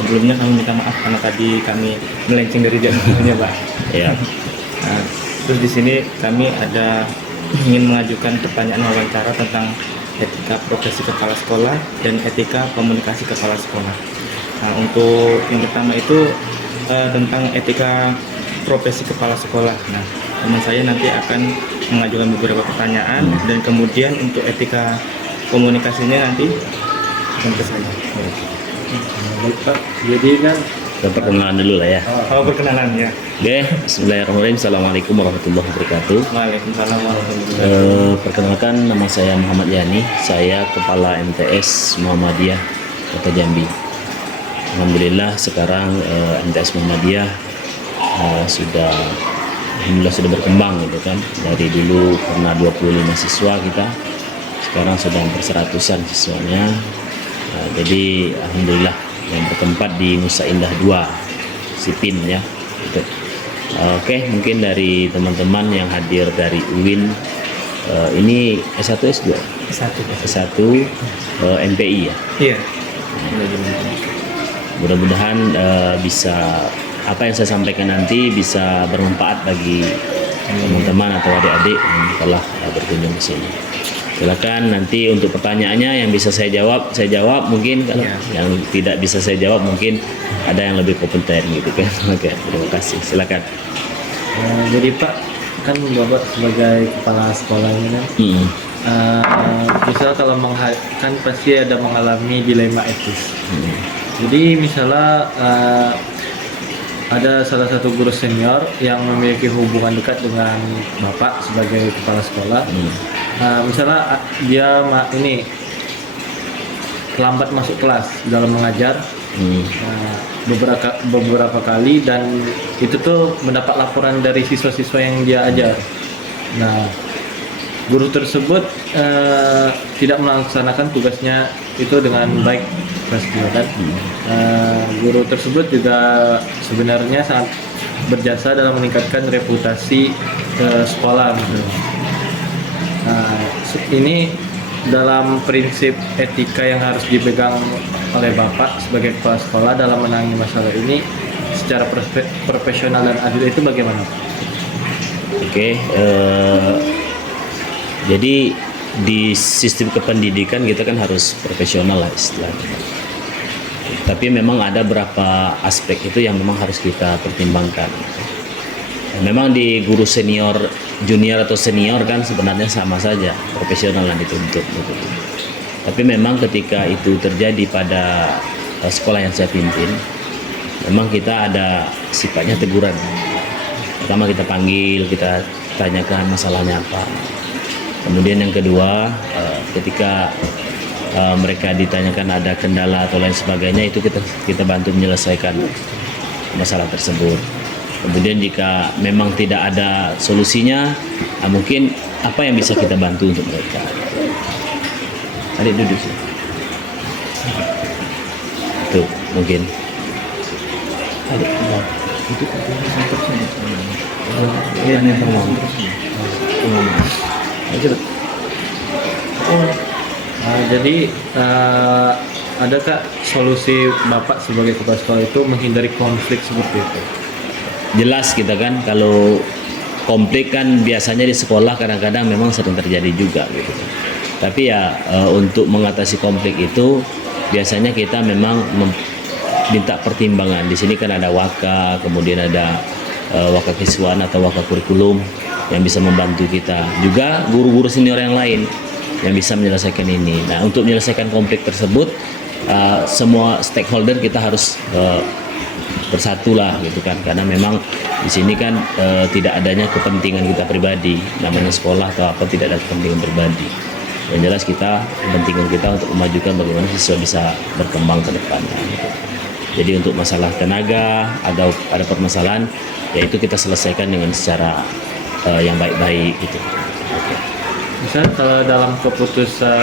Sebelumnya kami minta maaf karena tadi kami melenceng dari jadwalnya, Pak. Ya. Nah, terus di sini kami ingin mengajukan pertanyaan wawancara tentang etika profesi kepala sekolah dan etika komunikasi kepala sekolah. Nah, untuk yang pertama itu tentang etika profesi kepala sekolah. Nah, teman saya nanti akan mengajukan beberapa pertanyaan dan kemudian untuk etika komunikasinya nanti akan ke saya. Baik Pak, jadi kan Perkenalan dulu lah ya. Kalau perkenalan ya. Oke, bismillahirrahmanirrahim. Assalamualaikum warahmatullahi wabarakatuh. Waalaikumsalam warahmatullahi wabarakatuh. Perkenalkan, nama saya Muhammad Yani. Saya Kepala MTS Muhammadiyah Kota Jambi. Alhamdulillah sekarang MTS Muhammadiyah alhamdulillah sudah berkembang gitu kan. Dari dulu pernah 25 siswa kita, sekarang sudah hampir 100-an siswanya. Jadi alhamdulillah yang bertempat di Nusa Indah 2 Sipin ya gitu. Oke, mungkin dari teman-teman yang hadir dari UIN, ini S1 S2 S1 MPI ya. Iya. Mudah-mudahan bisa apa yang saya sampaikan nanti bisa bermanfaat bagi teman-teman atau adik-adik yang telah berkunjung ke sini. Silakan nanti untuk pertanyaannya yang bisa saya jawab mungkin, kalau yang tidak bisa saya jawab mungkin ada yang lebih kompeten gitu kan. Oke, terima kasih. Silakan. jadi Pak, kan Bapak sebagai kepala sekolah ini kan, misal kalau kan pasti ada mengalami dilema etis. Jadi misalnya ada salah satu guru senior yang memiliki hubungan dekat dengan Bapak sebagai kepala sekolah. Misalnya dia ini terlambat masuk kelas dalam mengajar beberapa kali, dan itu tuh mendapat laporan dari siswa-siswa yang dia ajar. Nah, guru tersebut tidak melaksanakan tugasnya itu dengan baik pastinya kan. Guru tersebut juga sebenarnya sangat berjasa dalam meningkatkan reputasi sekolah gitu. Nah, ini dalam prinsip etika yang harus dipegang oleh Bapak sebagai kepala sekolah dalam menangani masalah ini secara profesional dan adil itu bagaimana? Oke, jadi di sistem kependidikan kita kan harus profesional lah istilahnya. Tapi memang ada beberapa aspek itu yang memang harus kita pertimbangkan. Memang di guru senior, junior atau senior kan sebenarnya sama saja, profesional yang dituntut. Tapi memang ketika itu terjadi pada sekolah yang saya pimpin, memang kita ada sifatnya teguran. Pertama kita panggil, kita tanyakan masalahnya apa. Kemudian yang kedua, ketika mereka ditanyakan ada kendala atau lain sebagainya, itu kita bantu menyelesaikan masalah tersebut. Kemudian jika memang tidak ada solusinya, mungkin apa yang bisa kita bantu untuk mereka. Adik duduk sih. Tuh, mungkin. Adik, itu Jadi adakah solusi Bapak sebagai kepala sekolah itu menghindari konflik seperti itu? Jelas kita kan kalau konflik kan biasanya di sekolah kadang-kadang memang sering terjadi juga gitu. Tapi ya untuk mengatasi konflik itu biasanya kita memang minta pertimbangan. Di sini kan ada waka, kemudian ada waka kiswan atau waka kurikulum yang bisa membantu kita. Juga guru-guru senior yang lain yang bisa menyelesaikan ini. Nah, untuk menyelesaikan konflik tersebut semua stakeholder kita harus bersatu lah gitu kan, karena memang di sini kan tidak adanya kepentingan kita pribadi, namanya sekolah atau apa tidak ada kepentingan pribadi. Yang jelas kepentingan kita untuk memajukan bagaimana siswa bisa berkembang ke depannya. Gitu. Jadi untuk masalah tenaga ada permasalahan, yaitu kita selesaikan dengan secara yang baik-baik gitu. Misalnya kalau dalam keputusan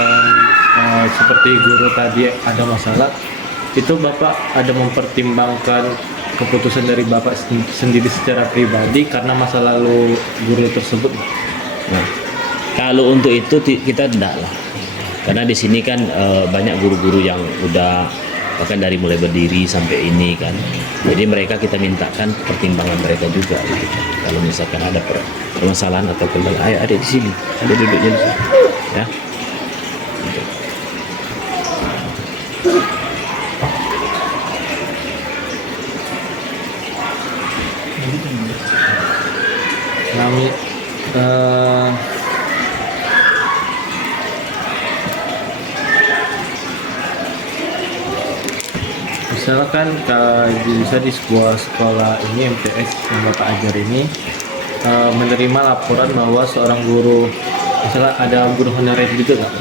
seperti guru tadi ada masalah, itu Bapak ada mempertimbangkan keputusan dari Bapak sendiri secara pribadi karena masa lalu guru tersebut? Nah, kalau untuk itu kita tidak lah, karena di sini kan banyak guru-guru yang udah bahkan dari mulai berdiri sampai ini kan. Jadi mereka kita mintakan pertimbangan mereka juga gitu. Kalau misalkan ada permasalahan atau kendala, ayo ada di sini, ada duduknya di sini ya. Gitu. Kami misalkan bisa di sebuah sekolah ini MTS yang Bapak ajar ini menerima laporan bahwa seorang guru, misalnya ada guru honorer gitu nggak?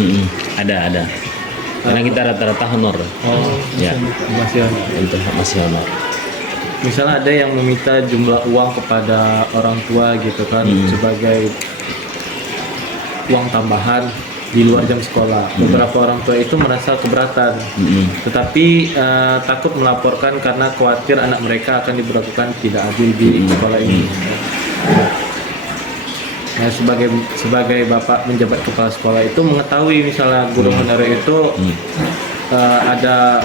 Ada. Karena kita rata-rata honor. Oh, Ya. masih ada. Untuk masih honor. Misalnya ada yang meminta jumlah uang kepada orang tua gitu kan sebagai uang tambahan di luar jam sekolah. Beberapa orang tua itu merasa keberatan, tetapi takut melaporkan karena khawatir anak mereka akan diberlakukan tidak adil di sekolah ini. Nah, sebagai bapak menjabat kepala sekolah itu mengetahui misalnya guru honorer itu ada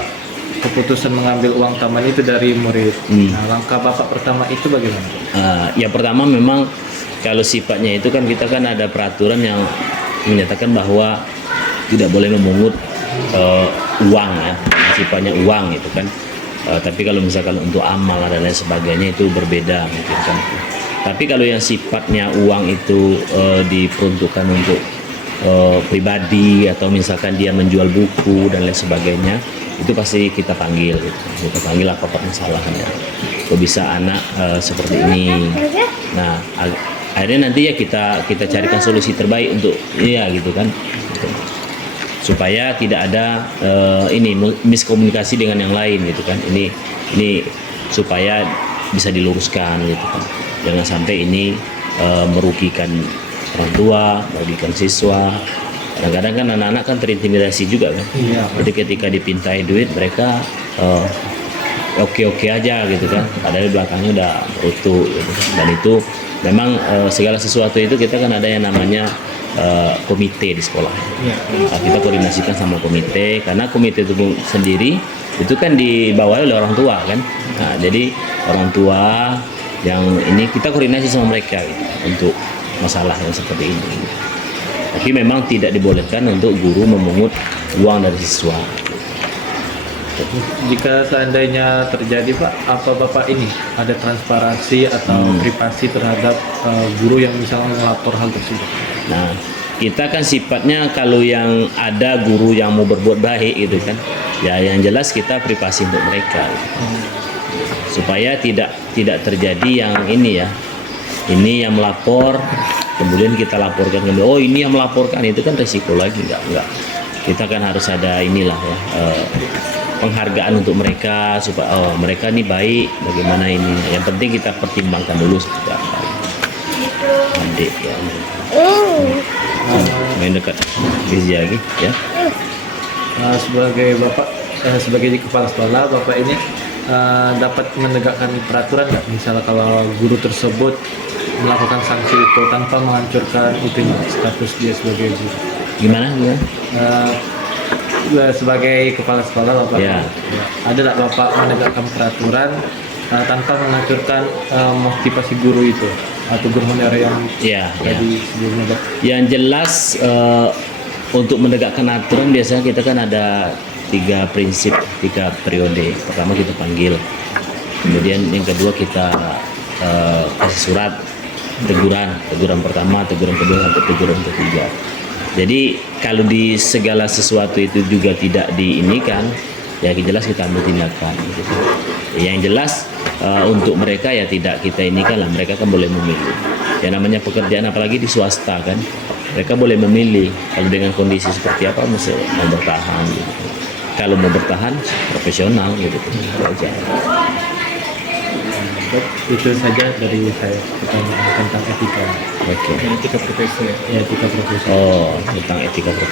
keputusan mengambil uang tambahan itu dari murid. Nah, langkah bapak pertama itu bagaimana? Yang pertama memang kalau sifatnya itu kan kita kan ada peraturan yang menyatakan bahwa tidak boleh memungut uang ya, sifatnya uang itu kan. Tapi kalau misalkan untuk amal dan lain sebagainya itu berbeda mungkin kan. Tapi kalau yang sifatnya uang itu diperuntukkan untuk pribadi atau misalkan dia menjual buku dan lain sebagainya, itu pasti kita panggil gitu. Kita panggil apa permasalahannya. Kok bisa anak seperti ini. Nah, akhirnya nanti ya kita carikan solusi terbaik untuk gitu kan. Gitu. Supaya tidak ada ini miskomunikasi dengan yang lain gitu kan. Ini supaya bisa diluruskan gitu kan. Jangan sampai ini merugikan orang tua, merugikan siswa. Kadang-kadang kan anak-anak kan terintimidasi juga kan. Iya. Jadi ketika dipintai duit mereka oke-oke aja gitu kan. Padahal di belakangnya udah berutuh gitu. Dan itu memang segala sesuatu itu kita kan ada yang namanya komite di sekolah. Nah, kita koordinasikan sama komite karena komite itu sendiri itu kan dibawahi oleh orang tua kan. Nah, jadi orang tua yang ini kita koordinasi sama mereka gitu, untuk masalah yang seperti ini. Tapi memang tidak dibolehkan untuk guru memungut uang dari siswa. Jika seandainya terjadi Pak, apa Bapak ini ada transparansi atau privasi terhadap guru yang misalnya melapor hal tersebut? Nah, kita kan sifatnya kalau yang ada guru yang mau berbuat baik gitu kan, ya yang jelas kita privasi untuk mereka. Supaya tidak terjadi yang ini ya, ini yang melapor kemudian kita laporkan kembali, oh ini yang melaporkan, itu kan resiko lagi. Enggak, kita kan harus ada inilah ya, penghargaan untuk mereka supaya mereka ini baik, bagaimana ini, yang penting kita pertimbangkan dulu seperti apa. Adik ya, main dekat Rizia lagi ya. Sebagai Bapak, sebagai kepala sekolah, Bapak ini dapat menegakkan peraturan nggak? Misalnya kalau guru tersebut melakukan sanksi itu tanpa menghancurkan itu status dia sebagai guru. Gimana? Sebagai kepala sekolah Bapak, ada nggak Bapak menegakkan peraturan tanpa menghancurkan motivasi guru itu atau guru honorer yang tadi sebelumnya Pak? Yang jelas untuk menegakkan aturan biasanya kita kan ada 3 prinsip, 3 periode. Pertama kita panggil, kemudian yang kedua kita kasih surat teguran pertama, teguran kedua sampai teguran ketiga. Jadi kalau di segala sesuatu itu juga tidak diinikan, ya jelas kita ambil tindakan gitu. Yang jelas untuk mereka ya tidak kita inikan lah, mereka kan boleh memilih. Ya namanya pekerjaan apalagi di swasta kan, mereka boleh memilih kalau dengan kondisi seperti apa mesti mau bertahan gitu. Kalau mau bertahan profesional gitu aja. Itu saja dari saya pertanyaan tentang etika. Oke. Etika profesi. Ya, etika profesi. Oh, tentang etika profesi.